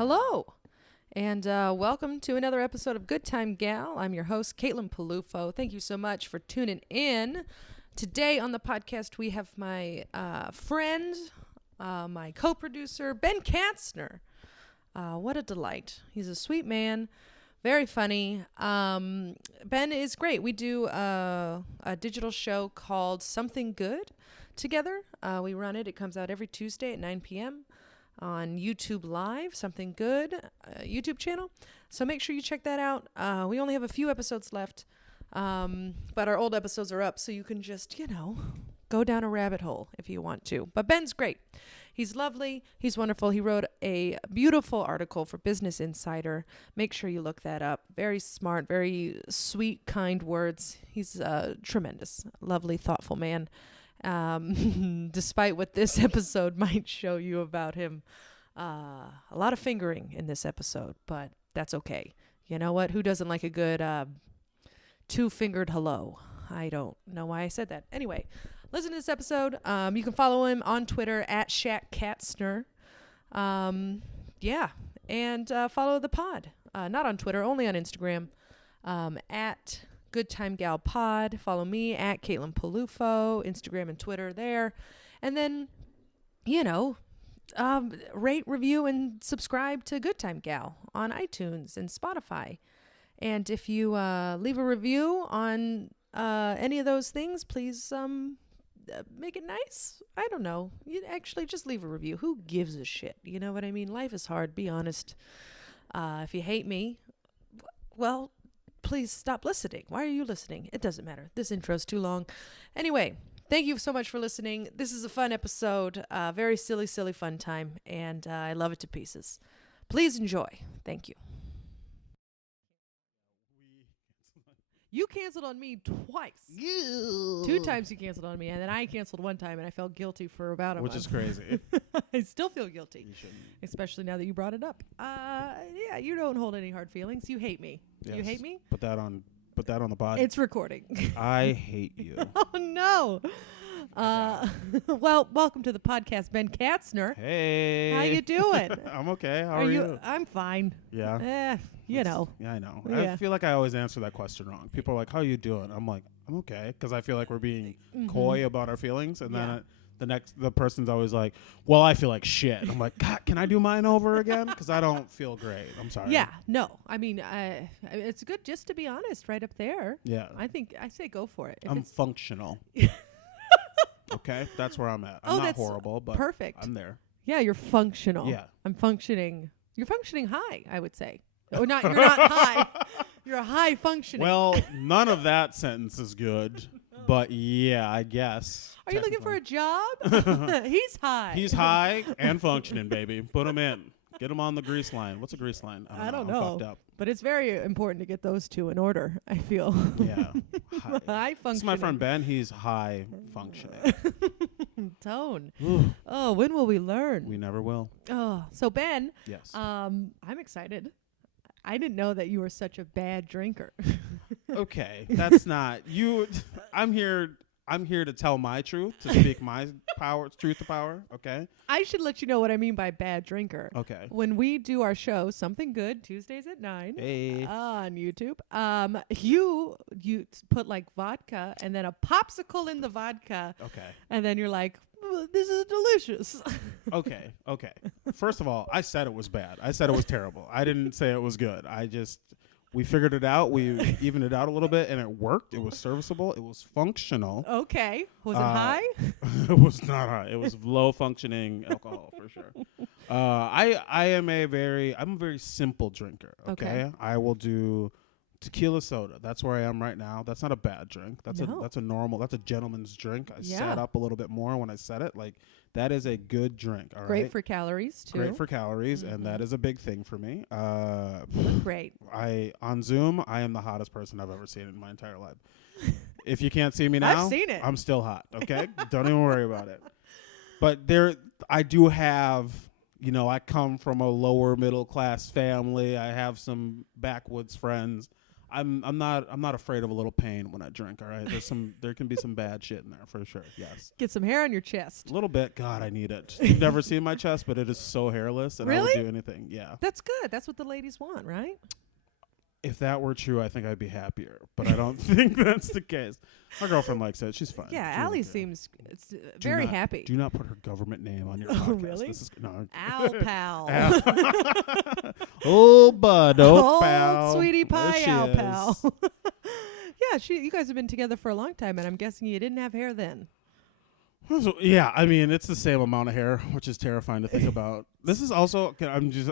Hello, and welcome to another episode of Good Time Gal. I'm your host, Caitlin Peluffo. Thank you so much for tuning in. Today on the podcast, we have my friend, my co-producer, Ben Katzner. What a delight. He's a sweet man, very funny. Ben is great. We do a digital show called Something Good together. We run it. It comes out every Tuesday at 9 p.m. on YouTube Live, Something Good YouTube channel. So make sure you check that out. We only have a few episodes left, but our old episodes are up, so you can just, go down a rabbit hole if you want to. But Ben's great. He's lovely. He's wonderful. He wrote a beautiful article for Business Insider. Make sure you look that up. Very smart, very sweet, kind words. He's a tremendous, lovely, thoughtful man. Despite what this episode might show you about him. A lot of fingering in this episode, but that's okay. You know what? Who doesn't like a good two-fingered hello? I don't know why I said that. Anyway, listen to this episode. You can follow him on Twitter at @ShackKatzner. And follow the pod. Not on Twitter, only on Instagram. At Good Time Gal Pod. Follow me at Caitlin Peluffo, Instagram and Twitter there. And then, rate, review, and subscribe to Good Time Gal on iTunes and Spotify. And if you leave a review on any of those things, please make it nice. I don't know. You actually just leave a review. Who gives a shit? You know what I mean? Life is hard. Be honest. If you hate me, well, please stop listening. Why are you listening? It doesn't matter. This intro's too long. Anyway, thank you so much for listening. This is a fun episode. Very silly, fun time. And I love it to pieces. Please enjoy. Thank you. You canceled on me twice. You. 2 times you canceled on me, and then I canceled 1 time, and I felt guilty for about a month. Which is crazy. I still feel guilty. You shouldn't. Especially now that you brought it up. You don't hold any hard feelings. You hate me. Yes. You hate me? Put that on the pod. It's recording. I hate you. Oh, no. Well, welcome to the podcast, Ben Katzner. Hey. How you doing? I'm okay. How are you? I'm fine. Yeah. You know. Yeah, I know. Yeah. I feel like I always answer that question wrong. People are like, "How you doing?" I'm like, "I'm okay," because I feel like we're being coy about our feelings, and then the person's always like, "Well, I feel like shit." I'm like, "God, can I do mine over again?" Because I don't feel great. I'm sorry. Yeah. No. I mean, it's good just to be honest, right up there. Yeah. I say go for it. I'm functional. Okay, that's where I'm at. Oh, I'm not that's horrible, but perfect. I'm there. Yeah, you're functional. Yeah. I'm functioning. You're functioning high, I would say. Or not, you're not high. You're a high functioning. Well, none of that sentence is good, but yeah, I guess. Are you looking for a job? He's high. He's high and functioning, baby. Put him in. Get him on the grease line. What's a grease line? I don't I'm know. fucked up. But it's very important to get those two in order, I feel. Yeah. High functioning. This is my friend Ben. He's high functioning. Tone. Ooh. Oh, when will we learn? We never will. Oh, so Ben. Yes. I'm excited. I didn't know that you were such a bad drinker. Okay, that's not you. I'm here to tell my truth, to speak my truth to power. Okay. I should let you know what I mean by bad drinker. Okay. When we do our show, Something Good, Tuesdays at 9 Hey. on YouTube, you put like vodka and then a popsicle in the vodka. Okay. And then you're like, this is delicious. Okay. First of all, I said it was bad. I said it was terrible. I didn't say it was good. We figured it out. We evened it out a little bit, and it worked. It was serviceable. It was functional. Okay. Was it high? It was not high. It was low functioning alcohol for sure. I'm a very simple drinker. Okay. I will do tequila soda. That's where I am right now. That's not a bad drink. That's a gentleman's drink. I sat up a little bit more when I said it. Like, that is a good drink. All Great right. for calories too. Great for calories, and that is a big thing for me. Great. On Zoom, I am the hottest person I've ever seen in my entire life. If you can't see me now, I've seen it. I'm still hot. Okay, don't even worry about it. But I do have. I come from a lower middle class family. I have some backwoods friends. I'm not afraid of a little pain when I drink. All right, there can be some bad shit in there for sure. Yes. Get some hair on your chest. A little bit. God, I need it. You've never seen my chest, but it is so hairless, and I Really? would do anything. Yeah. That's good. That's what the ladies want, right? If that were true, I think I'd be happier, but I don't think that's the case. My girlfriend likes it. She's fine. Yeah, She's Allie okay. seems very happy. Do not put her government name on your Oh, podcast. really? This is, no. Al pal. Oh, bud. Oh, Old pal. sweetie There pie she Al is. pal. Yeah, you guys have been together for a long time, and I'm guessing you didn't have hair then. So, yeah, I mean, it's the same amount of hair, which is terrifying to think about. This is also,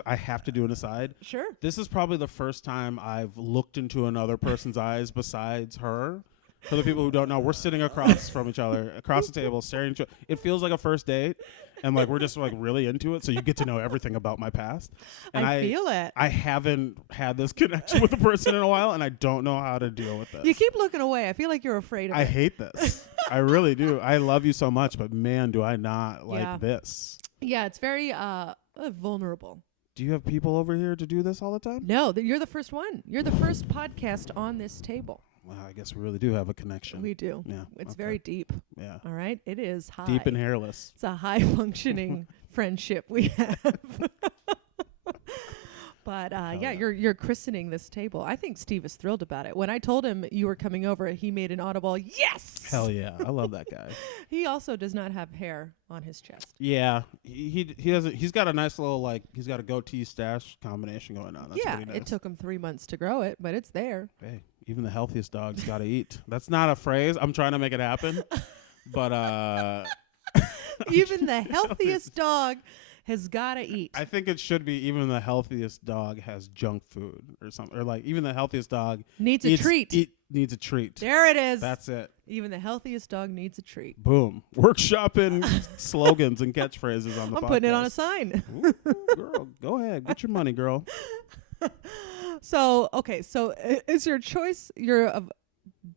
I have to do an aside. Sure. This is probably the first time I've looked into another person's eyes besides her. For the people who don't know, we're sitting across from each other, across the table, staring at each other. It feels like a first date, and like we're just like really into it. So you get to know everything about my past. And I feel it. I haven't had this connection with a person in a while, and I don't know how to deal with this. You keep looking away. I feel like you're afraid of I it. hate this. I really do. I love you so much, but man, do I not like Yeah. this. Yeah, it's very vulnerable. Do you have people over here to do this all the time? No, you're the first one. You're the first podcast on this table. Well, I guess we really do have a connection. We do. Yeah. It's okay. very deep. Yeah. All right. It is high. Deep and hairless. It's a high functioning friendship we have. But yeah, you're christening this table. I think Steve is thrilled about it. When I told him you were coming over, he made an audible yes. Hell yeah. I love that guy. He also does not have hair on his chest. Yeah. He doesn't. He's got a nice little he's got a goatee stash combination going on. That's yeah, pretty nice. it took him 3 months to grow it, but it's there. Hey, even the healthiest dog's got to eat. That's not a phrase. I'm trying to make it happen, but Even the healthiest dog has got to eat. I think it should be even the healthiest dog has junk food or something, or like even the healthiest dog Needs a treat. Needs a treat. There it is. That's it. Even the healthiest dog needs a treat. Boom. Workshopping slogans and catchphrases on the podcast. I'm putting it on a sign. Ooh, girl, go ahead. Get your money, girl. So, okay. So is your choice of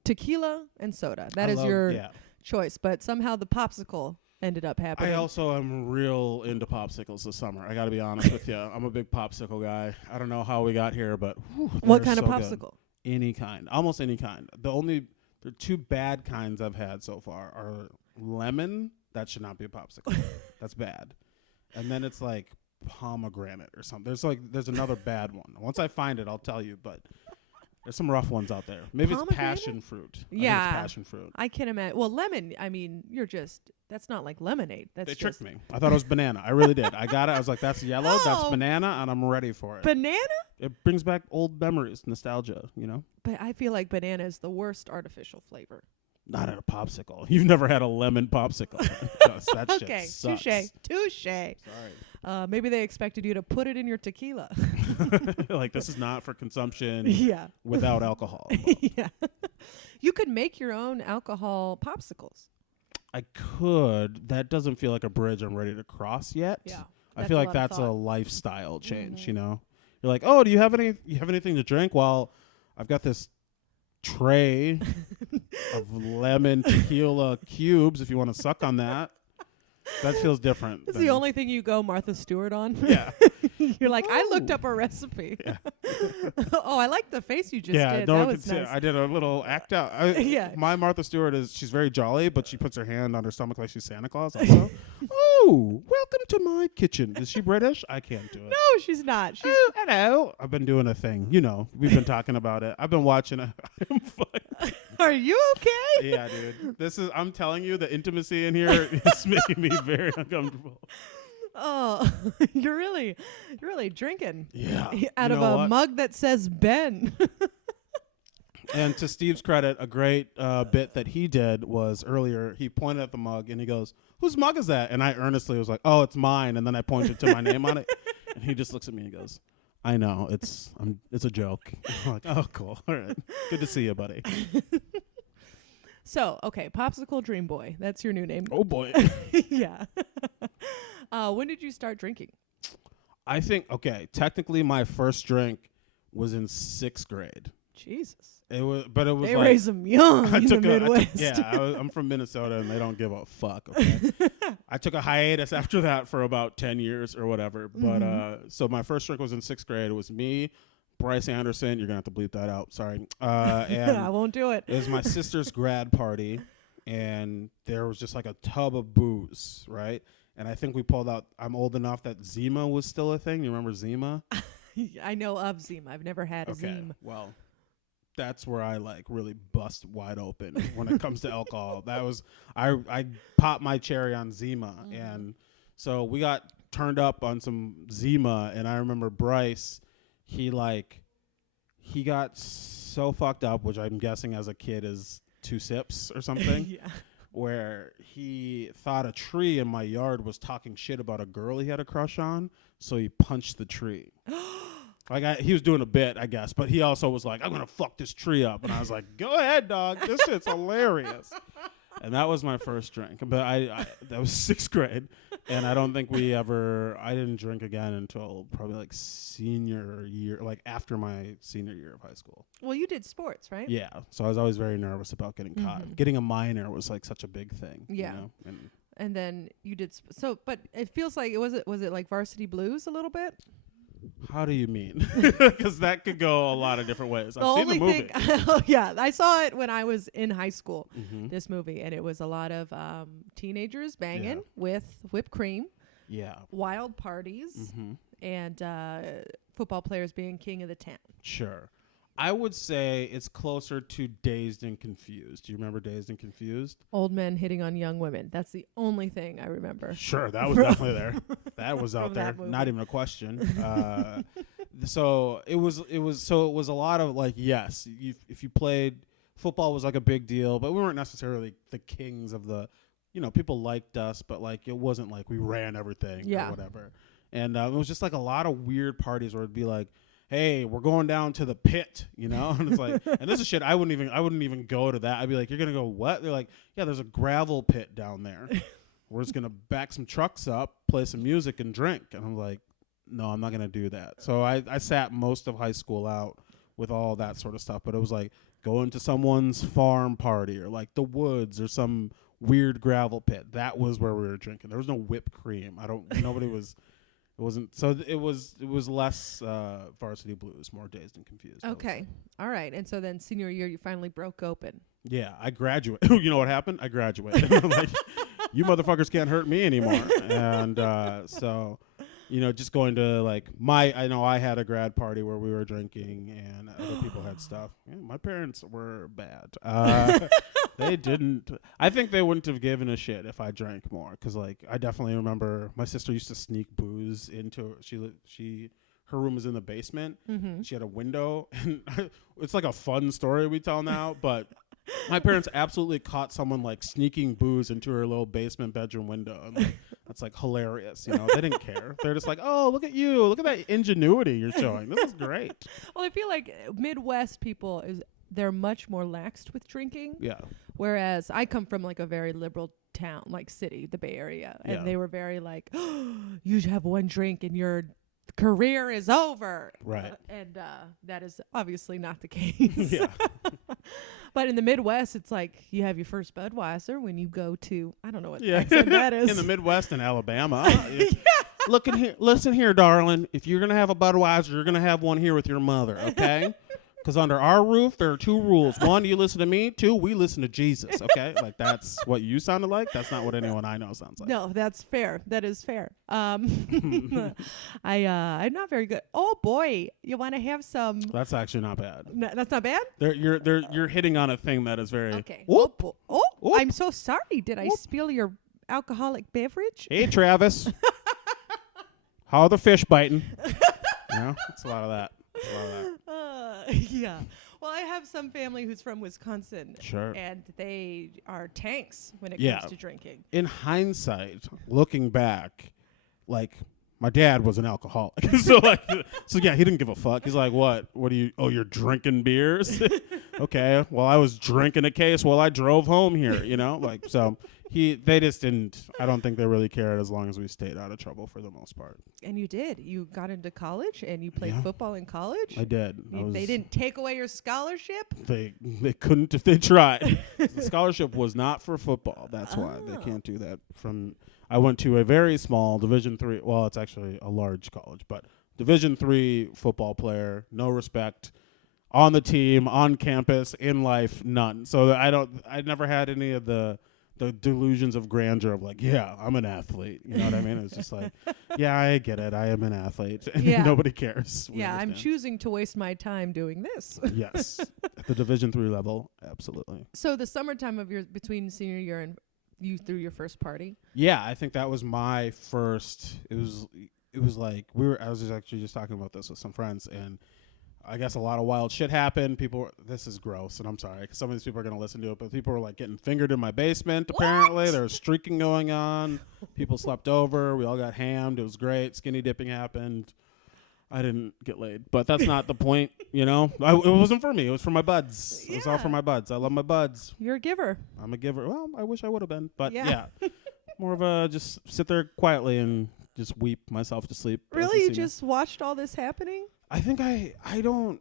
tequila and soda? That is your choice. But somehow the popsicle ended up happening. I also am real into popsicles this summer. I got to be honest with you. I'm a big popsicle guy. I don't know how we got here, but what kind of so popsicle? Good. Any kind. Almost any kind. The two bad kinds I've had so far are lemon. That should not be a popsicle. That's bad. And then it's like pomegranate or something. There's another bad one. Once I find it, I'll tell you, but there's some rough ones out there. Maybe it's passion fruit. Yeah. I think it's passion fruit. I can imagine. Well, lemon, I mean, that's not like lemonade. They tricked me. I thought it was banana. I really did. I got it. I was like, that's yellow. That's banana, and I'm ready for it. Banana? It brings back old memories, nostalgia, you know? But I feel like banana is the worst artificial flavor. Not at a popsicle. You've never had a lemon popsicle. That okay, shit sucks. Touche. Sorry. Maybe they expected you to put it in your tequila. Like, this is not for consumption without alcohol. Yeah. You could make your own alcohol popsicles. I could. That doesn't feel like a bridge I'm ready to cross yet. Yeah. I feel like that's a lifestyle change, you know? You're like, oh, do you have anything to drink? Well, I've got this tray of lemon tequila cubes if you want to suck on that. That feels different. It's the only thing you go Martha Stewart on. Yeah. You're like, I looked up a recipe. Yeah. Oh, I like the face you just did. No that one was could see it. nice. I did a little act out. My Martha Stewart she's very jolly, but she puts her hand on her stomach like she's Santa Claus also. Oh, welcome to my kitchen. Is she British? I can't do it. No, she's not. She's hello. I've been doing a thing. You know, we've been talking about it. I've been watching it. Are you okay? Yeah, dude. I'm telling you, the intimacy in here is making me very uncomfortable. Oh, you're really drinking. Yeah. Out of a mug that says Ben. And to Steve's credit, a great bit that he did was earlier, he pointed at the mug and he goes, whose mug is that? And I earnestly was like, oh, it's mine. And then I pointed to my name on it. And he just looks at me and goes, I know, it's a joke. I'm like, oh, cool. All right. Good to see you, buddy. So, okay, Popsicle Dream Boy. That's your new name. Oh, boy. Yeah. When did you start drinking? I think, technically my first drink was in 6th grade. Jesus. It was they raise them young in the Midwest. I'm from Minnesota and they don't give a fuck. Okay? I took a hiatus after that for about 10 years or whatever. But so my first drink was in 6th grade. It was me, Bryce Anderson, you're going to have to bleep that out. Sorry. And I won't do it. It was my sister's grad party, and there was just like a tub of booze, right? And I think we pulled out, I'm old enough that Zima was still a thing. You remember Zima? I know of Zima. I've never had a Zima. Well, that's where I like really bust wide open when it comes to alcohol. That was, I popped my cherry on Zima. And so we got turned up on some Zima, and I remember Bryce, he got so fucked up, which I'm guessing as a kid is 2 sips or something. Yeah. Where he thought a tree in my yard was talking shit about a girl he had a crush on, so he punched the tree. He was doing a bit, I guess, but he also was like, I'm going to fuck this tree up. And I was like, go ahead, dog. This shit's hilarious. And that was my first drink. But that was 6th grade. And I don't think I didn't drink again until probably like senior year, like after my senior year of high school. Well, you did sports, right? Yeah. So I was always very nervous about getting caught. Getting a minor was like such a big thing. Yeah. You know? And then you did, but it feels like, was it like Varsity Blues a little bit? How do you mean? Because that could go a lot of different ways. I've seen the movie. Yeah, I saw it when I was in high school, this movie, and it was a lot of teenagers banging with whipped cream, wild parties, and football players being king of the town. Sure. I would say it's closer to Dazed and Confused. Do you remember Dazed and Confused? Old men hitting on young women. That's the only thing I remember. Sure, that was definitely there. That was out there. Not even a question. So it was a lot of like, yes, if you played football was like a big deal, but we weren't necessarily the kings of the, people liked us, but like it wasn't like we ran everything or whatever. And it was just like a lot of weird parties where it'd be like, hey, we're going down to the pit, and it's like, and this is shit I wouldn't even go to that. I'd be like, you're gonna go what? They're like, yeah, there's a gravel pit down there. We're just gonna back some trucks up, play some music, and drink. And I'm like, no, I'm not gonna do that. So I sat most of high school out with all that sort of stuff. But it was like going to someone's farm party or like the woods or some weird gravel pit. That was where we were drinking. There was no whipped cream. Nobody was. It wasn't, so it was less Varsity Blues, more Dazed and Confused. Okay. All right. And so then senior year, you finally broke open. Yeah, I graduated. You know what happened? I graduated. I'm like, you motherfuckers can't hurt me anymore. And so, just going to like I know I had a grad party where we were drinking and other people had stuff. Yeah, my parents were bad. They didn't. I think they wouldn't have given a shit if I drank more, because like I definitely remember my sister used to sneak booze into her room was in the basement. She had a window, and it's like a fun story we tell now, but my parents absolutely caught someone like sneaking booze into her little basement bedroom window, and like, that's like hilarious. They didn't care. They're just like, oh, look at you, look at that ingenuity you're showing. This is great. Well, I feel like Midwest people they're much more laxed with drinking. Yeah. Whereas I come from like a very liberal town, like city, the Bay Area. And they were very like, oh, you have one drink and your career is over. Right. And that is obviously not the case. Yeah. But in the Midwest, it's like you have your first Budweiser when you go to, I don't know what accent that is. In the Midwest and Alabama. Listen here, darling. If you're going to have a Budweiser, you're going to have one here with your mother, okay? Because under our roof, there are 2 rules. 1, you listen to me. 2, we listen to Jesus, okay? Like, that's what you sounded like. That's not what anyone I know sounds like. No, that's fair. That is fair. I'm not very good. Oh, boy. You want to have some... That's actually not bad. No, that's not bad? You're hitting on a thing that is very... Okay. Whoop. Oh, Whoop. I'm so sorry. Did I spill your alcoholic beverage? Hey, Travis. How are the fish biting? It's a lot of that. Yeah. Well, I have some family who's from Wisconsin. Sure. And they are tanks when it comes to drinking. In hindsight, looking back, like, my dad was an alcoholic. so yeah, he didn't give a fuck. He's like, what are you, you're drinking beers? Okay. Well, I was drinking a case while I drove home here, so they just didn't, I don't think they really cared as long as we stayed out of trouble for the most part. And you did. You got into college and you played football in college? I did. They didn't take away your scholarship? They couldn't if they tried. The scholarship was not for football. That's why they can't do that. I went to a very small Division III. Well, it's actually a large college, but Division III football player, no respect on the team, on campus, in life, none. So I never had any of the delusions of grandeur of like, yeah, I'm an athlete. You know what I mean? It's just like, yeah, I get it. I am an athlete. Yeah. Nobody cares. We Yeah, I'm understand. choosing to waste my time doing this. Yes. At the Division III level, absolutely. So the summertime of your between senior year and you threw your first party? Yeah, I think that was my first. It was like I was just talking about this with some friends, and I guess a lot of wild shit happened. This is gross, and I'm sorry, because some of these people are going to listen to it, but people were like getting fingered in my basement, apparently. There was streaking going on. People slept over. We all got hammed. It was great. Skinny dipping happened. I didn't get laid, but that's not the point, you know? It wasn't for me. It was for my buds. It was all for my buds. I love my buds. You're a giver. I'm a giver. Well, I wish I would have been, but Yeah. More of a just sit there quietly and just weep myself to sleep. Really? You just watched all this happening? I think I'm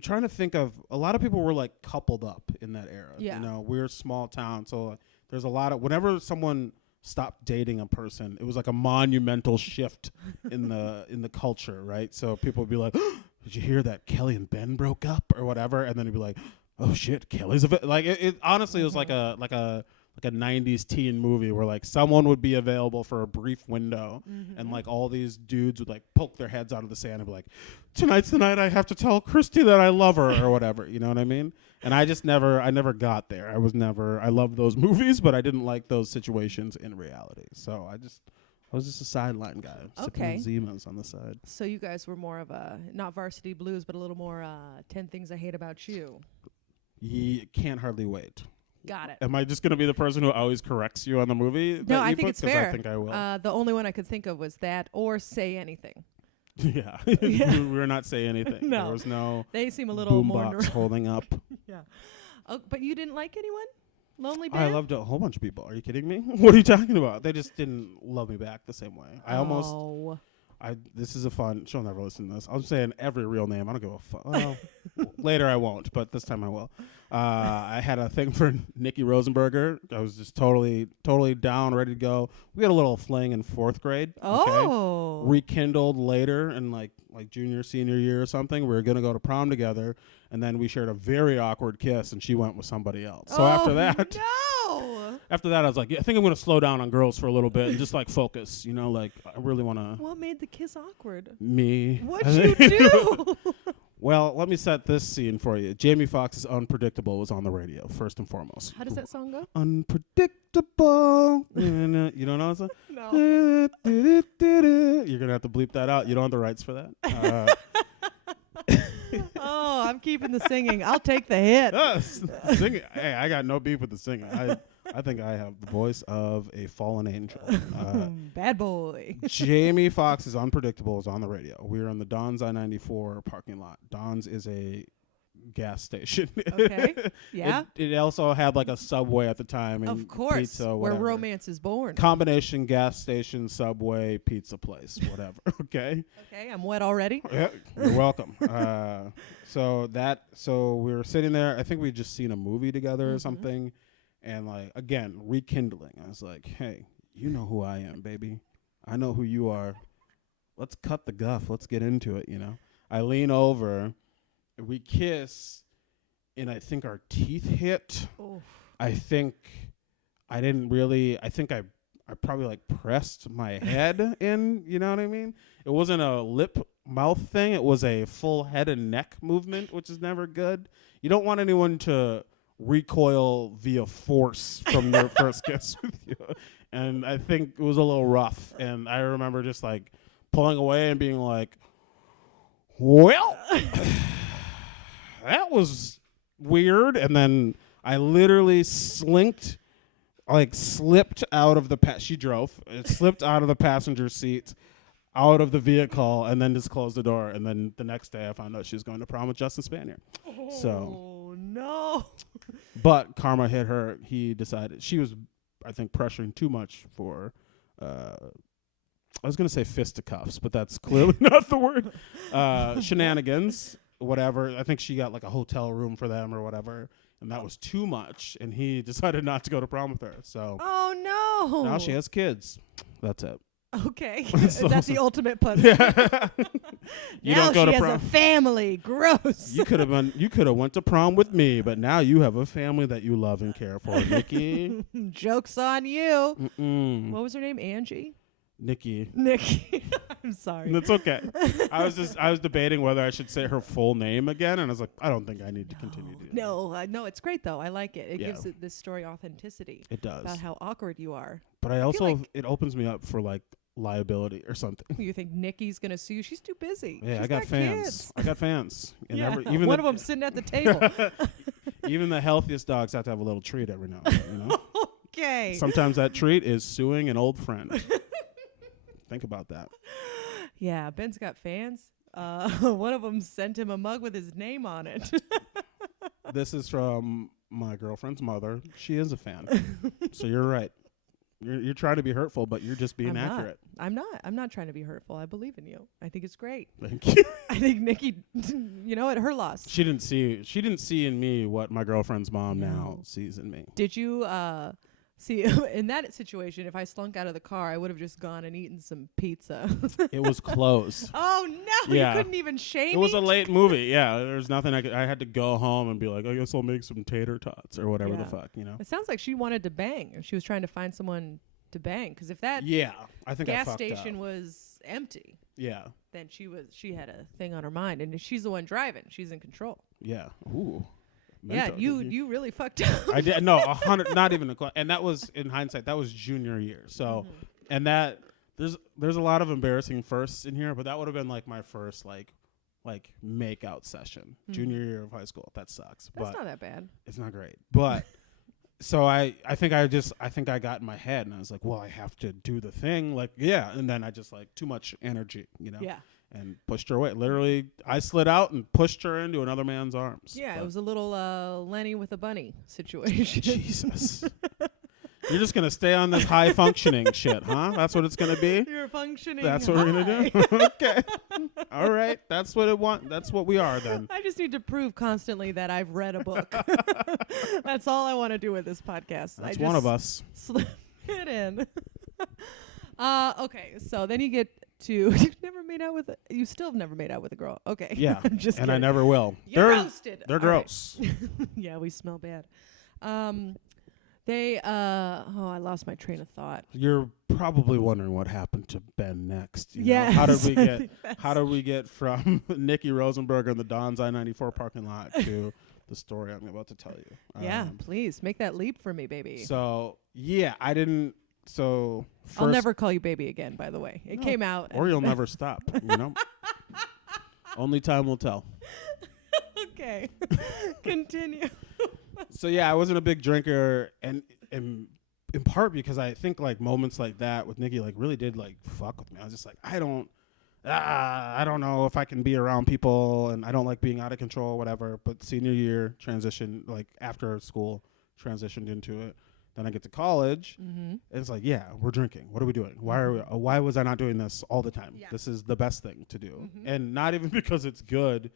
trying to think of, a lot of people were like coupled up in that era. Yeah. You know, we're a small town. So there's a lot of, whenever someone stopped dating a person, it was like a monumental shift in the culture, right? So people would be like, did you hear that Kelly and Ben broke up or whatever? And then it'd be like, oh shit, Kelly's like it honestly was like a 90s teen movie where like someone would be available for a brief window and like all these dudes would like poke their heads out of the sand and be like, tonight's the night I have to tell Christy that I love her or whatever, you know what I mean? And I never got there. I loved those movies, but I didn't like those situations in reality. So I was just a sideline guy, sipping Zimas on the side. So you guys were more of a, not Varsity Blues, but a little more 10 Things I Hate About You. You can't hardly wait. Got it. Am I just going to be the person who always corrects you on the movie? No, I think it's fair. I think I will. The only one I could think of was that or Say Anything. Yeah. We were not Say Anything. No. There was no they seem a little more boombox holding up. Yeah. Oh, but you didn't like anyone? Lonely Ben? I loved a whole bunch of people. Are you kidding me? What are you talking about? They just didn't love me back the same way. This is a fun. She'll never listen to this. I'm saying every real name. I don't give a fuck. Well, later I won't, but this time I will. I had a thing for Nikki Rosenberger. I was just totally down, ready to go. We had a little fling in 4th grade. Oh. Okay? Rekindled later in like junior, senior year or something. We were going to go to prom together, and then we shared a very awkward kiss, and she went with somebody else. So after that... No. After that, I was like, yeah, I think I'm going to slow down on girls for a little bit and just like focus, you know, like I really want to. What made the kiss awkward? Me. What'd you do? Well, let me set this scene for you. Jamie Foxx's Unpredictable was on the radio, first and foremost. How does that song go? Unpredictable. You don't know that song? No. You're going to have to bleep that out. You don't have the rights for that. Oh, I'm keeping the singing. I'll take the hit. Singing. Hey, I got no beef with the singing. I think I have the voice of a fallen angel. Bad boy. Jamie Foxx's Unpredictable was on the radio. We were in the Don's I-94 parking lot. Don's is a gas station. Okay. Yeah. It also had like a Subway at the time. And of course. pizza, where whatever. romance is born. Combination gas station, Subway, pizza place, whatever. Okay. Okay, I'm wet already. Yeah, you're welcome. So we were sitting there. I think we'd just seen a movie together or something. And like, again, rekindling. I was like, hey, you know who I am, baby. I know who you are. Let's cut the guff. Let's get into it, you know. I lean over. We kiss. And I think our teeth hit. Oof. I think I probably like pressed my head in, you know what I mean? It wasn't a lip mouth thing. It was a full head and neck movement, which is never good. You don't want anyone to recoil via force from their first kiss with you. And I think it was a little rough. And I remember just like pulling away and being like, well, that was weird. And then I literally slipped out of the she drove. It slipped out of the passenger seat, out of the vehicle, and then just closed the door. And then the next day I found out she was going to prom with Justin Spanier. Oh, no. But karma hit her. He decided she was, I think, pressuring too much for, I was going to say fisticuffs, but that's clearly not the word. Shenanigans, whatever. I think she got like a hotel room for them or whatever. And that was too much. And he decided not to go to prom with her. So. Oh, no. Now she has kids. That's it. Okay. So- That's the ultimate pussy. Yeah. You now don't go she to has prom. a family. Gross. You could have went to prom with me, but now you have a family that you love and care for, Nikki. Joke's on you. Mm-mm. What was her name? Angie? Nikki. Nikki. I'm sorry. That's okay. I was debating whether I should say her full name again, and I was like, I don't think I need to continue to do that. No, it's great though. I like it. It Yeah. gives this story authenticity It does. about how awkward you are. But I feel also, like- it opens me up for like liability or something. You think Nikki's gonna sue you? She's too busy. Yeah, She's I got fans. kids. I got fans. And Yeah, even one of them sitting at the table. even the healthiest dogs have to have a little treat every now and then, you know? Okay. Sometimes that treat is suing an old friend. Think about that. Yeah, Ben's got fans. One of them sent him a mug with his name on it. This is from my girlfriend's mother. She is a fan. So you're right. You're trying to be hurtful, but you're just being accurate. I'm not trying to be hurtful. I believe in you. I think it's great. Thank you. I think Nikki, you know, at her loss. She didn't see in me what my girlfriend's mom now sees in me. Did you see in that situation? If I slunk out of the car, I would have just gone and eaten some pizza. It was close. Oh no! Yeah. You couldn't even shame me. It was a late movie. Yeah, there's nothing I had to go home and be like, I guess I'll make some tater tots or whatever the fuck, you know. It sounds like she wanted to bang. She was trying to find someone to bang. Because if that Yeah, I think I gas fucked station up. was empty, Yeah, then she had a thing on her mind, and she's the one driving. She's in control. yeah. Ooh. Yeah, Mento, you really fucked up. I did 100, not even and that was in hindsight. That was junior year. So, and that there's a lot of embarrassing firsts in here, but that would have been like my first like make out session, junior year of high school. That sucks. That's but not that bad. it's not great. But so I think I got in my head and I was like, well, I have to do the thing. Like, yeah. And then I just like too much energy, you know? Yeah. And pushed her away. Literally, I slid out and pushed her into another man's arms. Yeah, But it was a little Lenny with a bunny situation. Jesus. You're just going to stay on this high functioning shit, huh? That's what it's going to be? You're functioning. That's what we're going to do? Okay. All right. That's what we are then. I just need to prove constantly that I've read a book. That's all I want to do with this podcast. That's I one just of us. slip it in. Okay, so then you get to you still have never made out with a girl. Okay. Yeah. I'm just And I kidding. never will. You're roasted. They're All right. gross. Yeah, we smell bad. I lost my train of thought. You're probably wondering what happened to Ben next. You know? Yes, How did we I get think that's- How did we get from Nikki Rosenberger in the Don's I-94 parking lot to the story I'm about to tell you? Yeah, please make that leap for me, baby. So yeah, I didn't. So I'll first- never call you baby again, by the way. It No, came out. or you'll never stop. You know. Only time will tell. Okay. Continue. So yeah, I wasn't a big drinker, and in part because I think like moments like that with Nikki like really did like fuck with me. I was just like, I don't know if I can be around people, and I don't like being out of control or whatever. But senior year transition, like after school, transitioned into it. Then I get to college, and it's like, yeah, we're drinking. What are we doing? Why was I not doing this all the time? Yeah. This is the best thing to do, and not even because it's good.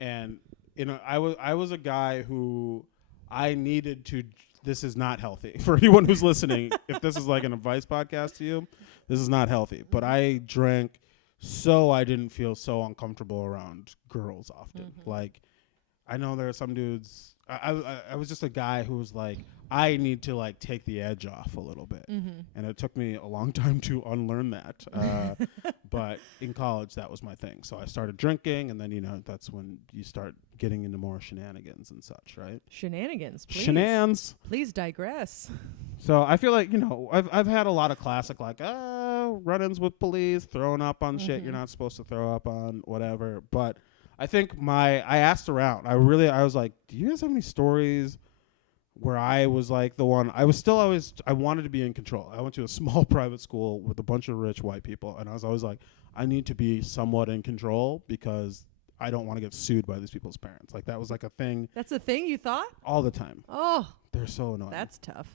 And you know, I was a guy who I needed to. This is not healthy for anyone who's listening. If this is like an advice podcast to you, this is not healthy. But I drank so I didn't feel so uncomfortable around girls often. Like, I know there are some dudes. I was just a guy who was like, I need to like take the edge off a little bit, and it took me a long time to unlearn that. But in college, that was my thing. So I started drinking, and then you know that's when you start getting into more shenanigans and such, right? Shenanigans, please. Shenanigans. Please digress. So I feel like, you know, I've had a lot of classic like run-ins with police, throwing up on shit you're not supposed to throw up on, whatever. But I think I asked around. I was like, do you guys have any stories where I was like the one? I wanted to be in control. I went to a small private school with a bunch of rich white people, and I was always like, I need to be somewhat in control because I don't want to get sued by these people's parents. Like that was like a thing That's a thing you thought? all the time. Oh, They're so annoying. that's tough.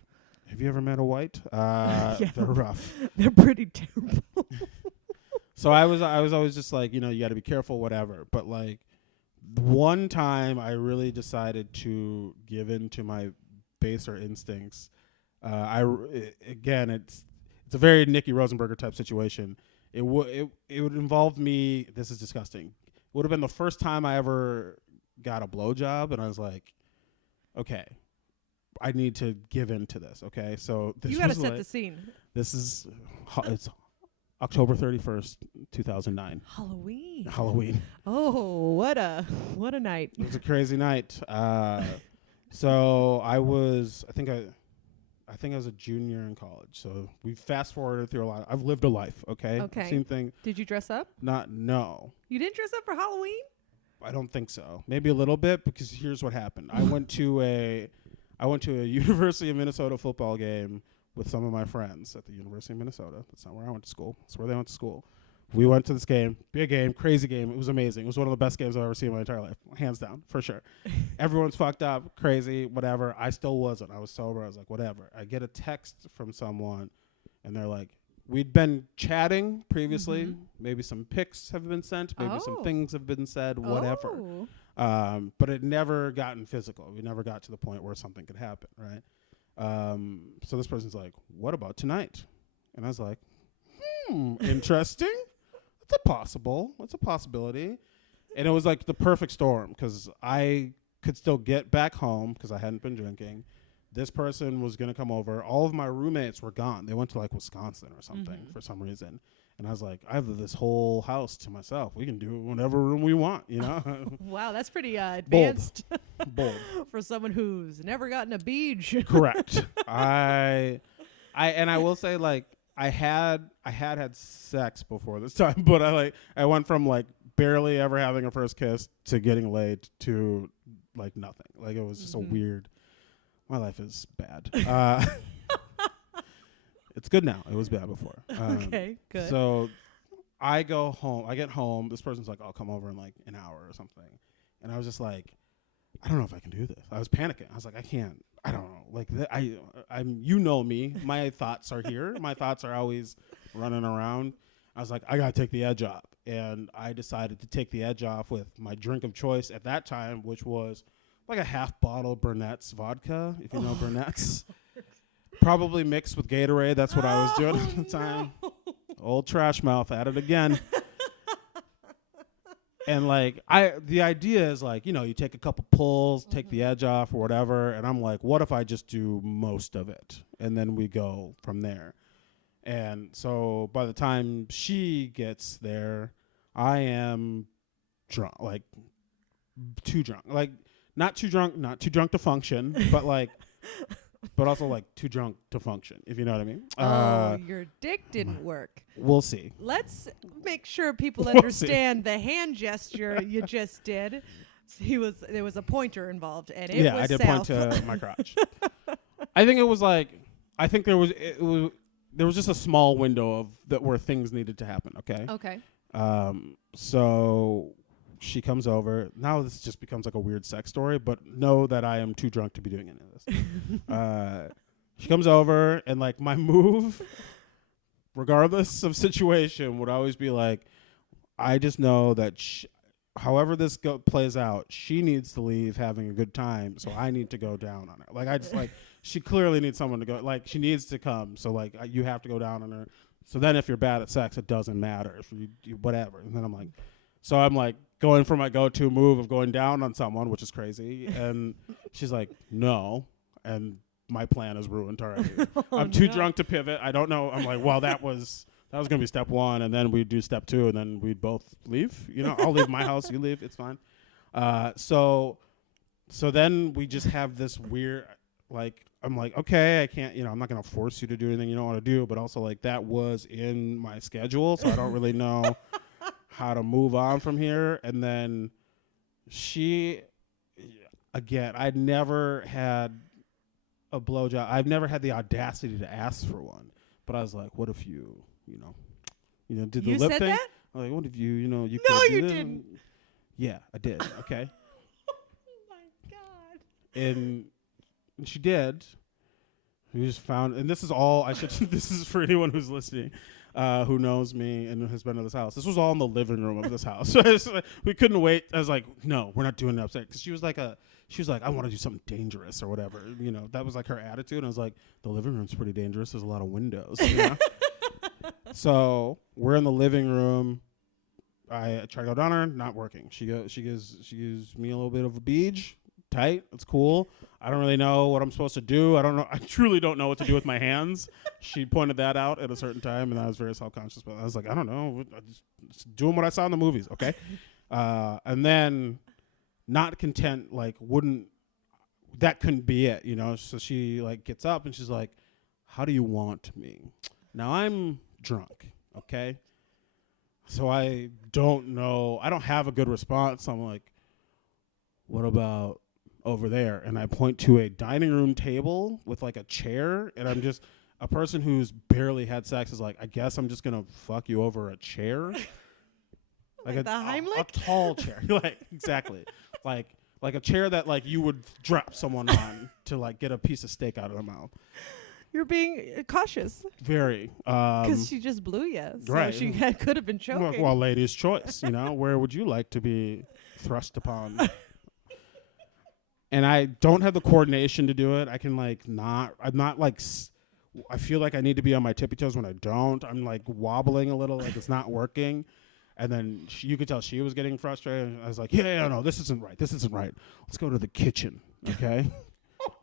Have you ever met a white? They're rough. They're pretty terrible. So I was always just like, you know, you got to be careful, whatever. But like one time I really decided to give in to my baser instincts. It's it's a very Nikki Rosenberger type situation. It would involve me. This is disgusting. It would have been the first time I ever got a blowjob, and I was like, okay, I need to give in to this. Okay, so this you got to set the scene. This is it's October 31st, 2009. Halloween. Oh, what a night! It was a crazy night. So I think I was a junior in college. So we fast forwarded through a lot. I've lived a life. Okay. Same thing. Did you dress up? No. You didn't dress up for Halloween? I don't think so. Maybe a little bit, because here's what happened. I went to a University of Minnesota football game with some of my friends at the University of Minnesota. That's not where I went to school. That's where they went to school. We went to this game, big game, crazy game. It was amazing. It was one of the best games I've ever seen in my entire life, hands down, for sure. Everyone's fucked up, crazy, whatever. I still wasn't. I was sober. I was like, whatever. I get a text from someone, and they're like, we'd been chatting previously. Mm-hmm. Maybe some pics have been sent. Maybe some things have been said, whatever. But it never gotten physical. We never got to the point where something could happen, right? So this person's like, what about tonight? And I was like, interesting. It's a possibility. And it was like the perfect storm, because I could still get back home because I hadn't been drinking. This person was going to come over. All of my roommates were gone. They went to like Wisconsin or something for some reason. And I was like, I have this whole house to myself. We can do whatever room we want, you know? Wow, that's pretty advanced. Bold. For someone who's never gotten a beach. Correct. I will say, like, I had sex before this time, but I went from like barely ever having a first kiss to getting laid to like nothing. Like, it was just a weird. My life is bad. It's good now. It was bad before. Okay, good. So I go home. I get home. This person's like, I'll come over in like an hour or something. And I was just like, I don't know if I can do this. I was panicking. I was like, I can't. I don't know. Like, I'm. You know me. My thoughts are here. My thoughts are always running around. I was like, I gotta take the edge off. And I decided to take the edge off with my drink of choice at that time, which was like a half bottle Burnett's vodka, if you know Burnett's. Probably mixed with Gatorade. That's what I was doing at the time. No. Old trash mouth at it again. And like, the idea is like, you take a couple pulls, take the edge off or whatever. And I'm like, what if I just do most of it? And then we go from there. And so by the time she gets there, I am drunk, like too drunk, like not too drunk to function, but like, but also like too drunk to function, if you know what I mean. Your dick didn't work. We'll see. Let's make sure people understand the hand gesture you just did. There was a pointer involved, and it was I did south. point to my crotch. I think there was just a small window where things needed to happen. Okay. So she comes over. Now this just becomes like a weird sex story, but know that I am too drunk to be doing any of this. She comes over, and like my move, regardless of situation, would always be like, I just know that however this plays out, she needs to leave having a good time, so I need to go down on her. Like, I just like, she clearly needs someone to go. Like, she needs to come, so like you have to go down on her. So then if you're bad at sex, it doesn't matter if you whatever. And then I'm like going for my go-to move of going down on someone, which is crazy. And she's like, no. And my plan is ruined already. I'm too drunk to pivot. I don't know. I'm like, well, that was going to be step one. And then we'd do step two. And then we'd both leave. I'll leave my house. You leave. It's fine. So then we just have this weird, like, I'm like, okay, I can't, I'm not going to force you to do anything you don't want to do. But also, like, that was in my schedule. So I don't really know how to move on from here. And then again, I'd never had a blowjob. I've never had the audacity to ask for one. But I was like, what if you did the lip said thing? That? I'm like, what if you No, you didn't. Yeah, I did. Okay. Oh my God. And she did. We just found, and this is all this is for anyone who's listening, who knows me and has been to this house. This was all in the living room of this house. So we couldn't wait. I was like, no, we're not doing it upstairs. Because she was like, I want to do something dangerous or whatever. That was like her attitude. And I was like, the living room's pretty dangerous. There's a lot of windows. So we're in the living room. I try to go down her, not working. She gives me a little bit of a beej, tight. It's cool. I don't really know what I'm supposed to do. I don't know. I truly don't know what to do with my hands. She pointed that out at a certain time, and I was very self-conscious. But I was like, I don't know. I just doing what I saw in the movies, okay? And then, not content, like that couldn't be it, you know? So she like gets up and she's like, how do you want me? Now I'm drunk, okay? So I don't know. I don't have a good response. I'm like, what about over there? And I point to a dining room table with like a chair. And I'm just a person who's barely had sex is like, I guess I'm just going to fuck you over a chair. Like the Heimlich? A tall chair. Like, exactly. Like a chair that like you would drop someone on to like get a piece of steak out of their mouth. You're being cautious. Very. Because she just blew you. So right. she could have been choking. Well, lady's choice, you know. Where would you like to be thrust upon? And I don't have the coordination to do it. I can like not. I'm not like. I feel like I need to be on my tippy toes when I don't. I'm like wobbling a little, like it's not working. And then you could tell she was getting frustrated. I was like, yeah, no, this isn't right. This isn't right. Let's go to the kitchen, okay?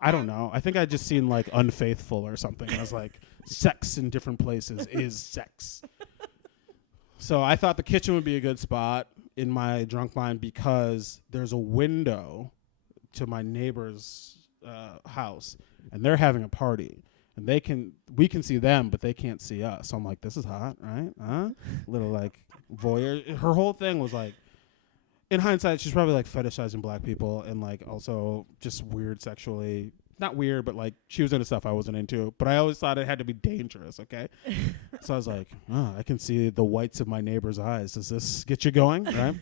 I don't know. I think I just seen like Unfaithful or something. I was like, sex in different places is sex. So I thought the kitchen would be a good spot in my drunk mind because there's a window to my neighbor's house, and they're having a party, and we can see them, but they can't see us. So I'm like, this is hot, right? Little like voyeur. Her whole thing was like, in hindsight, she's probably like fetishizing black people and like also just weird sexually. Not weird, but like she was into stuff I wasn't into. But I always thought it had to be dangerous, okay? So I was like, oh, I can see the whites of my neighbor's eyes. Does this get you going, right?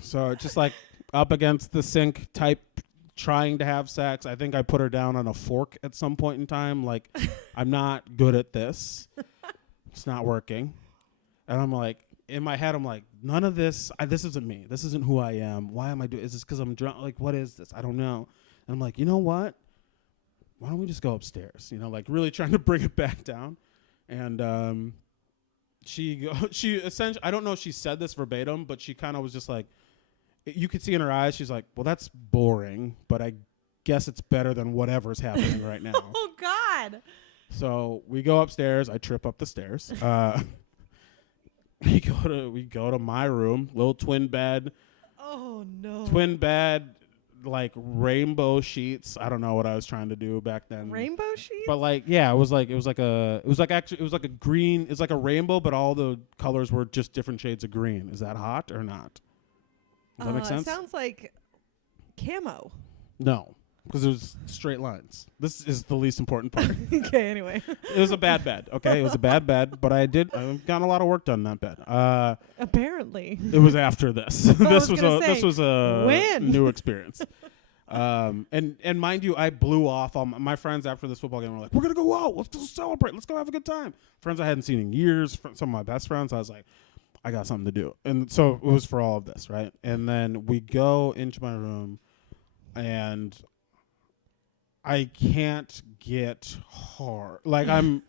So just like up against the sink type, trying to have sex. I think I put her down on a fork at some point in time. Like, I'm not good at this. It's not working. And I'm like, in my head, I'm like, none of this, this isn't me. This isn't who I am. Why am I doing, is this because I'm drunk? Like, what is this? I don't know. And I'm like, you know what? Why don't we just go upstairs? You know, like really trying to bring it back down. And she essentially, I don't know if she said this verbatim, but she kind of was just like, you could see in her eyes, she's like, well, that's boring, but I guess it's better than whatever's happening right now. Oh, God. So we go upstairs. I trip up the stairs. We go to my room, little twin bed. Oh, no. Twin bed, like rainbow sheets. I don't know what I was trying to do back then. Rainbow sheets? But like, yeah, it was like a green. It's like a rainbow, but all the colors were just different shades of green. Is that hot or not? Does that make sense? It sounds like camo. No, because it was straight lines. This is the least important part. Okay, anyway. It was a bad bed, okay? It was a bad bed, but I got a lot of work done in that bed. Apparently. It was after this. This was a when? new experience. And mind you, I blew off all my friends after this football game were like, we're going to go out. Let's just celebrate. Let's go have a good time. Friends I hadn't seen in years, some of my best friends. I was like, I got something to do. And so it was for all of this, right? And then we go into my room, and I can't get hard. Like I'm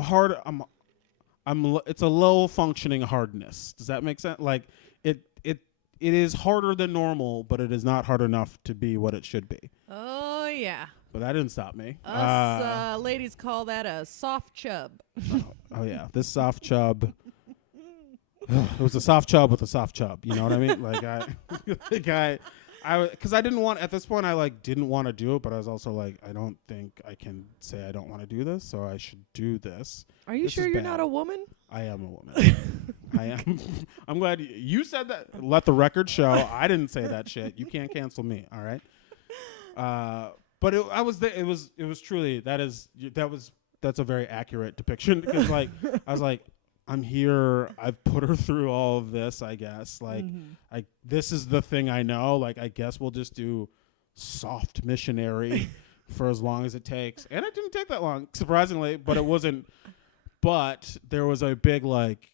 hard. It's a low functioning hardness. Does that make sense? Like it is harder than normal, but it is not hard enough to be what it should be. Oh yeah. But that didn't stop me. Us ladies call that a soft chub. Oh yeah, this soft chub. It was a soft chub with a soft chub. You know what I mean? Like because I didn't want, at this point, I like didn't want to do it, but I was also like, I don't think I can say I don't want to do this, so I should do this. Are you sure you're not a woman? I am a woman. I am. I'm glad you said that. Let the record show. I didn't say that shit. You can't cancel me. All right. But it was truly, that's a very accurate depiction, because like I was like, I'm here. I've put her through all of this, I guess. Like, this is the thing I know. Like, I guess we'll just do soft missionary for as long as it takes. And it didn't take that long, surprisingly, but it wasn't. But there was a big, like,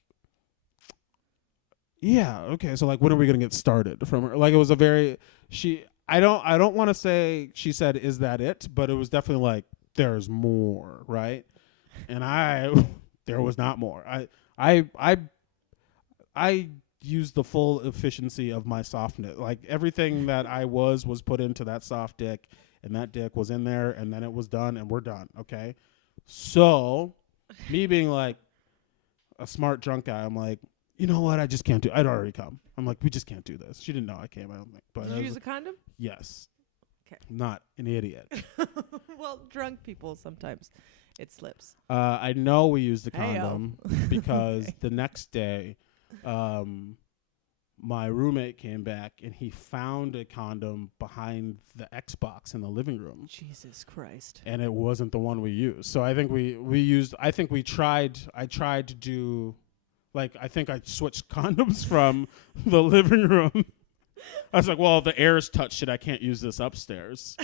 yeah, okay, so, like, when are we going to get started from her? Like, it was a very, I don't want to say she said, is that it? But it was definitely like, there's more, right? and there was not more. I used the full efficiency of my soft dick. Like everything that I was put into that soft dick, and that dick was in there, and then it was done, and we're done. Okay, so me being like a smart drunk guy, I'm like, you know what? I just can't do. I'd already come. I'm like, we just can't do this. She didn't know I came. I don't think. But Did you use a condom? Yes. Okay. Not an idiot. Well, drunk people sometimes it slips. I know we used the Hey-o. condom because Okay. the next day, my roommate came back and he found a condom behind the Xbox in the living room. Jesus Christ. And it wasn't the one we used. So I think I tried to do, like, I think I switched condoms from the living room. I was like, well, the air's touched it. I can't use this upstairs.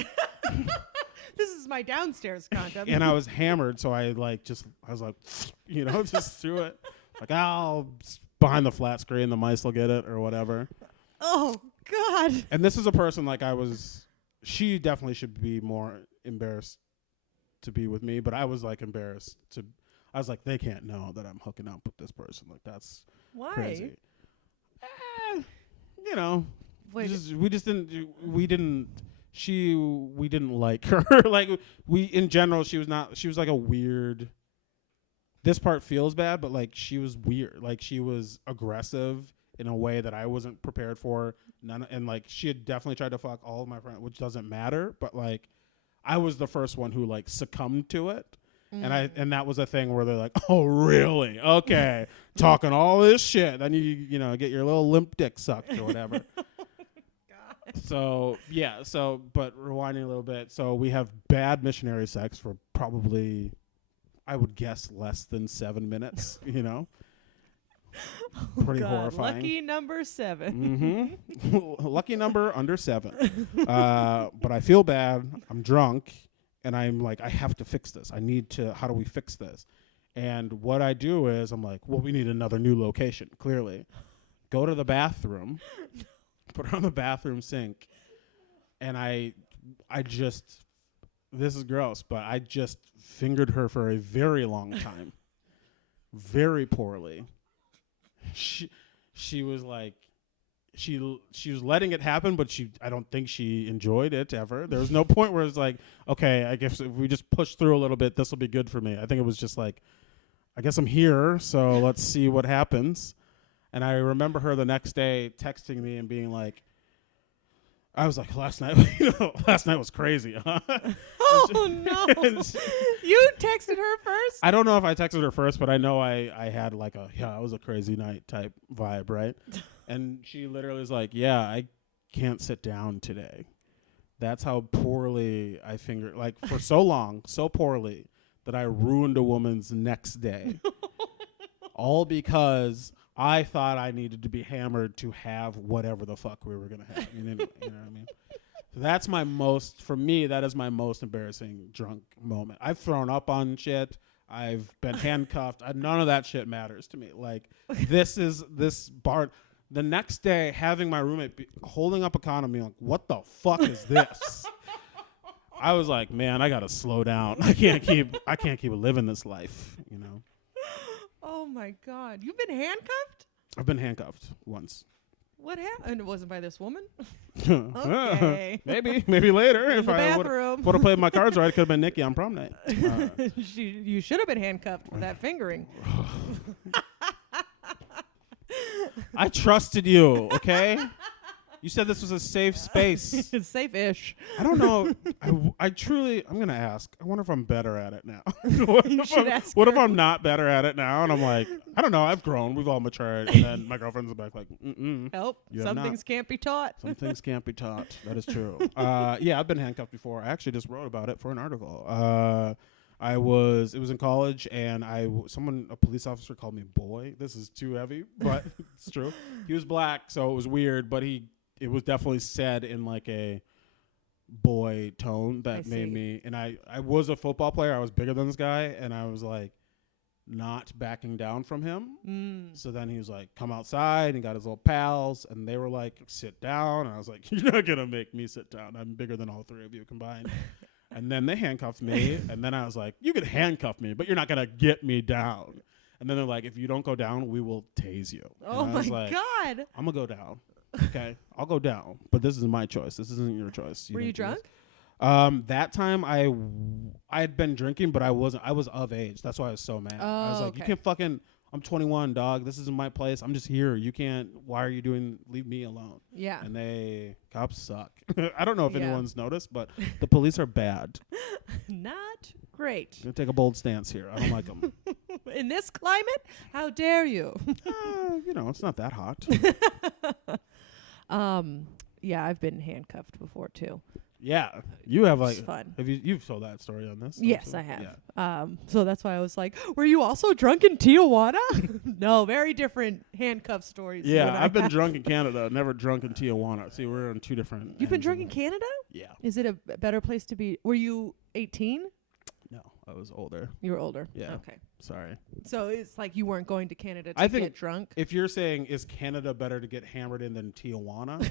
This is my downstairs condom. And I was hammered, so I was like, just threw it. Like, behind the flat screen, the mice will get it or whatever. Oh, God. And this is a person like she definitely should be more embarrassed to be with me, but I was like embarrassed I was like, they can't know that I'm hooking up with this person. Like, that's Why? crazy. Wait. We didn't like her. Like, in general, she was like a weird, this part feels bad, but like she was weird. Like, she was aggressive in a way that I wasn't prepared for. And like, she had definitely tried to fuck all of my friends, which doesn't matter, but like, I was the first one who like succumbed to it. And that was a thing where they're like, oh, really? Okay. Talking all this shit. Then you get your little limp dick sucked or whatever. So, yeah. So, but rewinding a little bit. So we have bad missionary sex for probably, I would guess, less than 7 minutes, Pretty horrifying. Lucky number 7. Mm-hmm. Lucky number under 7. But I feel bad. I'm drunk. And I'm like, I have to fix this. How do we fix this? And what I do is I'm like, well, we need another new location, clearly. Go to the bathroom, put her on the bathroom sink, and I just, this is gross, but I just fingered her for a very long time. Very poorly. She was like, she was letting it happen, but I don't think she enjoyed it ever. There was no point where it's like, okay, I guess if we just push through a little bit, this will be good for me. I think it was just like, I guess I'm here, so let's see what happens. And I remember her the next day texting me and being like, I was like, last night was crazy, huh? Oh, no. You texted her first? I don't know if I texted her first, but I know I had like it was a crazy night type vibe, right? And she literally was like, yeah, I can't sit down today. That's how poorly I fingered, like, for so long, so poorly, that I ruined a woman's next day. All because I thought I needed to be hammered to have whatever the fuck we were going to have. You know what I mean? So that's for me, that is my most embarrassing drunk moment. I've thrown up on shit. I've been handcuffed. None of that shit matters to me. Like, this bar. The next day, having my roommate holding up a condom, being like, what the fuck is this? I was like, man, I got to slow down. I can't keep living this life, Oh, my God. You've been handcuffed? I've been handcuffed once. What happened? It wasn't by this woman? Okay. Maybe later. In If the I bathroom. would have played my cards right, it could have been Nikki on prom night. You should have been handcuffed for that fingering. I trusted you, okay? You said this was a safe space. It's safe-ish. I don't know. I'm going to ask. I wonder if I'm better at it now. What if I'm not better at it now? And I'm like, I don't know. I've grown. We've all matured. And then my girlfriend's back like, Help. Some things can't be taught. Some things can't be taught. That is true. Yeah, I've been handcuffed before. I actually just wrote about it for an article. It was in college, and a police officer called me boy. This is too heavy, but it's true. He was black, so it was weird, but it was definitely said in like a boy tone that made me, and I was a football player. I was bigger than this guy, and I was like not backing down from him. So then he was like, come outside, and got his little pals, and they were like, sit down. And I was like, you're not going to make me sit down. I'm bigger than all three of you combined. And then they handcuffed me. And then I was like, you can handcuff me, but you're not going to get me down. And then they're like, if you don't go down, we will tase you. Oh, and I was my like, God. I'm going to go down. Okay, I'll go down. But this is my choice. This isn't your choice. Were you drunk? That time I had been drinking, but I wasn't. I was of age. That's why I was so mad. I was like, okay. you can't fucking. I'm 21, dog. This isn't my place. I'm just here. You can't. Why are you doing? Leave me alone. Yeah. And cops suck. I don't know if Yeah. anyone's noticed, but the police are bad. Not great. I'm gonna take a bold stance here. I don't like them. In this climate, how dare you? It's not that hot. Yeah, I've been handcuffed before too. Yeah, you have It's fun. You've told that story on this? Yes, also? I have. Yeah. So that's why I was like, were you also drunk in Tijuana? No, very different handcuff stories. Yeah, I've been drunk in Canada, never drunk in Tijuana. See, we're on two different. You've been drunk in Canada? Yeah. Is it a better place to be? Were you 18? No, I was older. You were older. Yeah. Okay. Sorry. So it's like you weren't going to Canada to I think get drunk? If you're saying, is Canada better to get hammered in than Tijuana?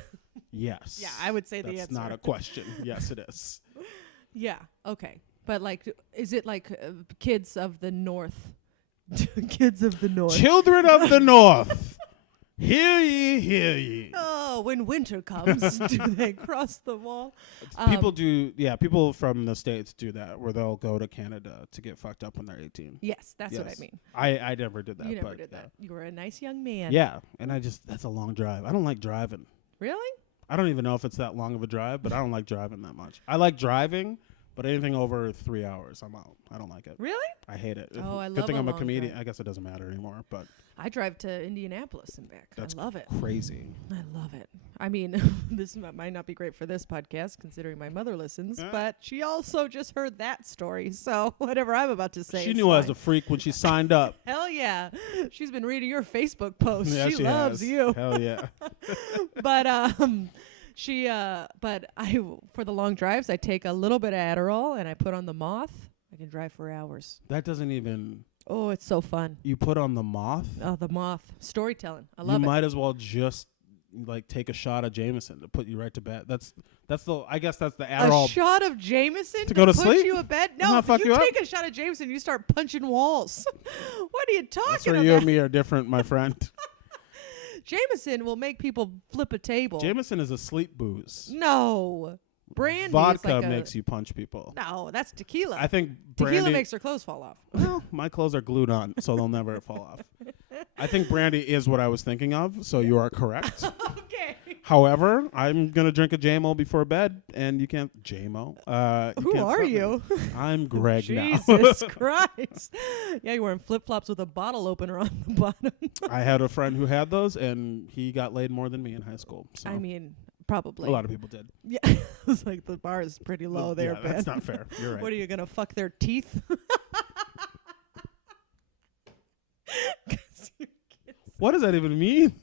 Yes. Yeah, I would say the That's answer. not a question. Yes, it is. Yeah. Okay. But like, is it like kids of the North? Kids of the North. Children of the North. Hear ye, hear ye. Oh, when winter comes, do they cross the wall? People from the States do that, where they'll go to Canada to get fucked up when they're 18. Yes, that's what I Yes. mean. I never did that. You never but did yeah. that. You were a nice young man. Yeah, and that's a long drive. I don't like driving. Really? I don't even know if it's that long of a drive, but I don't like driving that much. I like driving, but anything over 3 hours, I'm out. I don't like it. Really? I hate it. Oh, I Good love thing a I'm a long comedian. drive. I guess it doesn't matter anymore, but I drive to Indianapolis and back. that's I love it. crazy. I love it. I mean, this might not be great for this podcast, considering my mother listens, but she also just heard that story. So whatever I'm about to say, She is knew I was fine. a freak when she signed up. Hell yeah. She's been reading your Facebook posts. Yeah, she loves has. you. Hell yeah. But for the long drives, I take a little bit of Adderall and I put on the Moth. I can drive for hours. That doesn't even. Oh, it's so fun. You put on the Moth? Oh, the Moth. Storytelling. I love You it. might as well just take a shot of Jameson to put you right to bed. I guess that's the Adderall. A shot of Jameson To go to put sleep? you to bed? Doesn't No, that if fuck you you up? take a shot of Jameson, you start punching walls. What are you talking That's where about? you and me are different, my friend. Jameson will make people flip a table. Jameson is a sleep booze. No. Brandy Vodka is like makes you punch people. No, that's tequila. I think Tequila brandy makes their clothes fall off. Well, my clothes are glued on, so they'll never fall off. I think brandy is what I was thinking of, so you are correct. Okay. However, I'm going to drink a JMO before bed, and you can't... JMO? Who are you? I'm Greg now. Jesus Christ. Yeah, you're wearing flip-flops with a bottle opener on the bottom. I had a friend who had those, and he got laid more than me in high school. So I mean, probably. a lot of people did. Yeah. I was like, the bar is pretty low there, yeah, Ben. that's not fair. You're right. What are you going to fuck their teeth? What does that even mean?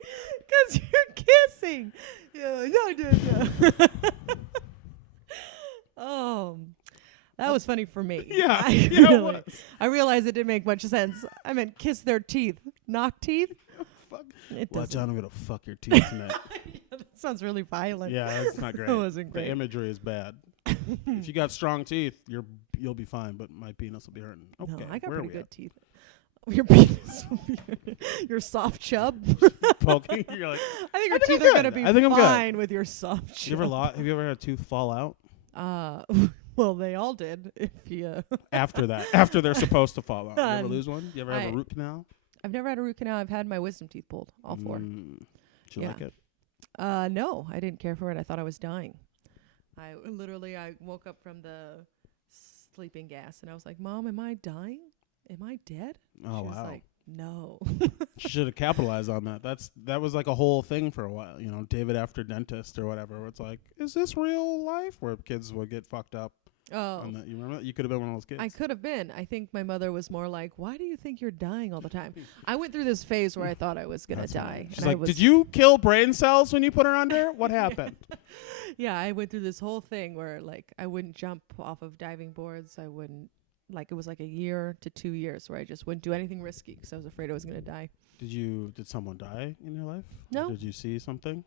Because you're kissing. Yeah. Oh, that was funny for me. Yeah, I realized it didn't make much sense. I meant kiss their teeth. Knock teeth? Fuck. It Watch doesn't. out, I'm going to fuck your teeth tonight. That sounds really violent. Yeah, that's not great. That wasn't great. The imagery is bad. If you got strong teeth, you'll be fine, but my penis will be hurting. Okay, No, I got where are pretty we good at? teeth. Your penis will be your soft chub. Poking. You're like, I think your think I'm teeth are good. going to be I think I'm good. fine with your soft chub. have you ever had a tooth fall out? Well, they all did. If you, After that, after they're supposed to fall out. You ever Um, lose one? You ever have a I- root canal? I've never had a root canal. I've had my wisdom teeth pulled, all four. Did you Yeah. like it? No, I didn't care for it. I thought I was dying. I woke up from the sleeping gas and I was like, Mom, am I dying? Am I dead? Oh, She was wow. like, no. She should have capitalized on that. That was like a whole thing for a while. You know, David after dentist or whatever. Where it's like, is this real life? Where kids would get fucked up. Oh, And you remember that? You could have been one of those kids. I could have been. I think my mother was more like, why do you think you're dying all the time? I went through this phase where I thought I was going to That's die. funny. She's and I like, was did you kill brain cells when you put her under? What happened? Yeah, I went through this whole thing where like I wouldn't jump off of diving boards. I wouldn't, like, it was like a year to 2 years where I just wouldn't do anything risky because I was afraid I was going to die. Did someone die in your life? No. Or did you see something?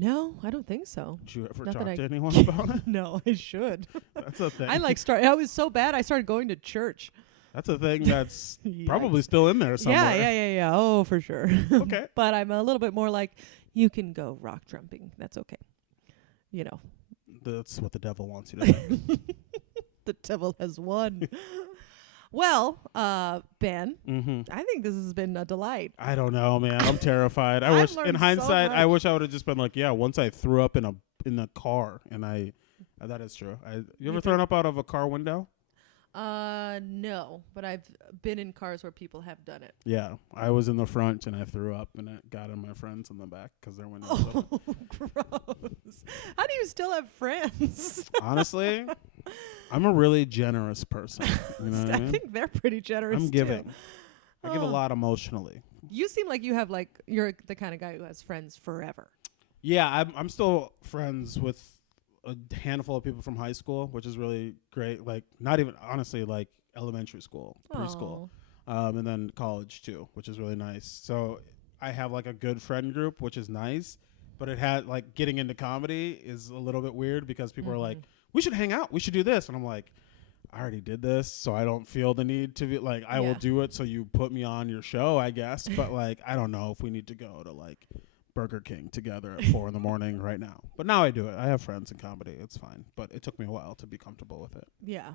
No, I don't think so. Did you ever Not talk that to I- anyone about it? No, I should. That's a thing. I was so bad I started going to church. That's a thing that's Yikes. probably still in there somewhere. Yeah. Oh, for sure. Okay. But I'm a little bit more like, you can go rock trumping. That's okay. You know, That's what the devil wants you to do. the devil has won. Well, Ben, Mm-hmm. I think this has been a delight. I don't know, man. I'm terrified. I I've wish, learned in so hindsight, I much. wish I would have just been like, yeah. Once I threw up in a car, and that is true. You ever thrown up out of a car window? No, but I've been in cars where people have done it. Yeah, I was in the front and I threw up, and it got on my friends in the back because their windows. open. Oh, gross. How do you still have friends? Honestly, I'm a really generous person. You know what I I mean? think they're pretty generous I'm giving. too. I give a Oh. lot emotionally. You seem like you have you're the kind of guy who has friends forever. Yeah, I'm still friends with a handful of people from high school, which is really great. Like, not even, honestly, like elementary school, preschool, and then college too, which is really nice. So I have like a good friend group, which is nice, but it had like getting into comedy is a little bit weird because people are like, we should hang out, we should do this. And I'm like, I already did this, so I don't feel the need to be like, I will do it. So you put me on your show, I guess. But like, I don't know if we need to go to like Burger King together at 4 a.m. right now. But now I do it. I have friends in comedy. It's fine. But it took me a while to be comfortable with it. Yeah.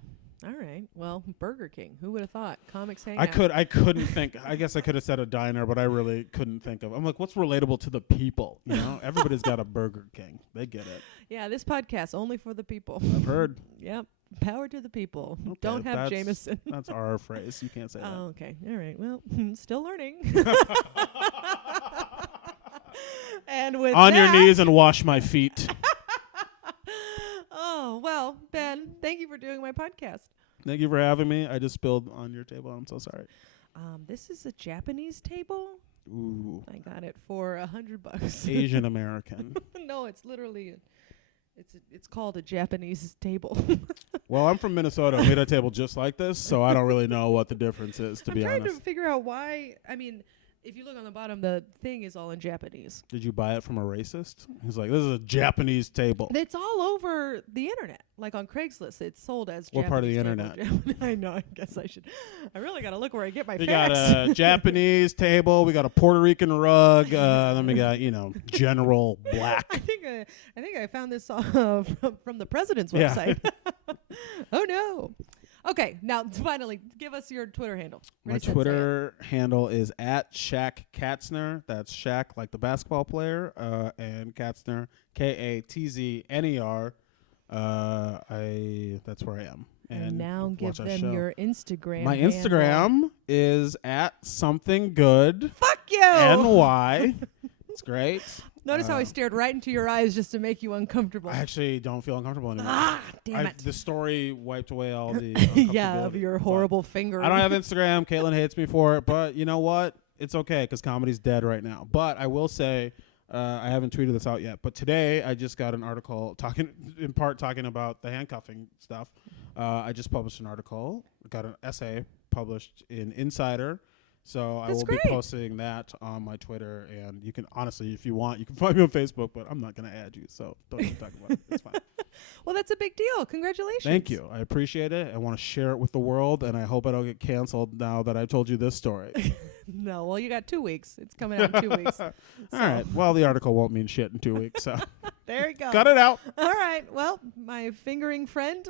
All right. Well, Burger King. Who would have thought? Comics hang I out. couldn't think. I guess I could have said a diner, but I really couldn't think of. I'm like, what's relatable to the people? You know, everybody's got a Burger King. They get it. Yeah, this podcast only for the people. I've heard. Yep. Power to the people. Okay, Don't have that's- Jameson. That's our phrase. You can't say that. Oh, okay. All right. Well, still learning. And with On your that- knees and wash my feet. Oh, well, Ben, thank you for doing my podcast. Thank you for having me. I just spilled on your table. I'm so sorry. This is a Japanese table. Ooh. I got it for $100. Asian American. No, it's literally it's called a Japanese table. Well, I'm from Minnesota. We had a table just like this, so I don't really know what the difference is, to I'm be trying honest. to figure out why. I mean, if you look on the bottom, the thing is all in Japanese. Did you buy it from a racist? He's like, this is a Japanese table. It's all over the internet. Like on Craigslist, it's sold as What part of the Japanese table. internet? I know. I guess I should. I really got to look where I get my We facts. got a Japanese table. We got a Puerto Rican rug. Then we got, general black. I think I found this from the president's Yeah. website. Oh no. Okay, now finally, give us your Twitter handle. My Ready, set, say it. Twitter handle is @Shaq Katzner. That's Shaq, like the basketball player, and Katzner, Katzner. That's where I am. And now give watch our them show. your Instagram. My handle. Instagram is @somethinggood. Fuck you. NY. It's great. Notice how I stared right into your eyes just to make you uncomfortable. I actually don't feel uncomfortable anymore. Damn it. The story wiped away all the Yeah, of your horrible finger. I don't have Instagram. Caitlin hates me for it, but you know what? It's okay because comedy's dead right now. But I will say, I haven't tweeted this out yet, but today I just got an article talking about the handcuffing stuff. I just published an article, got an essay published in Insider. So I will be posting that on my Twitter, and you can honestly, if you want, you can find me on Facebook, but I'm not going to add you, so don't even talk about it. It's fine. Well, that's a big deal. Congratulations. Thank you. I appreciate it. I want to share it with the world, and I hope I don't get canceled now that I told you this story. No, well, you got 2 weeks. It's coming out in 2 weeks. All right. Well, the article won't mean shit in 2 weeks, so There you go. cut it out. All right. Well, my fingering friend.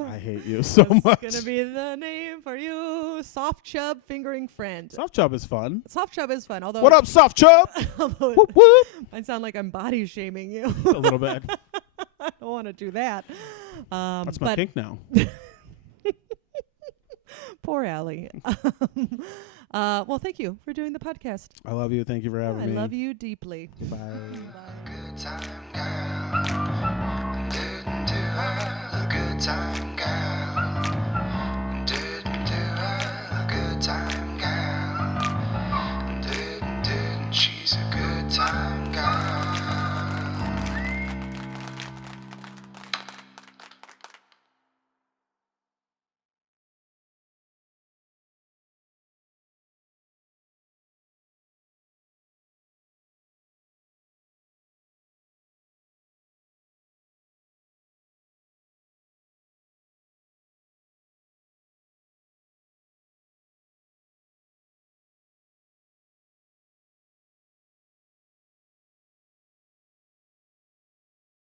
I hate you so much. It's going to be the name for you. Soft Chub Fingering Friend. Soft Chub is fun. Soft Chub is fun. Although What up, Soft Chub? although it Whoop, whoop. might sound like I'm body shaming you. A little bit. I don't want to do that. That's my but kink now. poor Allie. Well, thank you for doing the podcast. I love you. Thank you for having I me. love you deeply. Bye. Good time girl, didn't do her a good time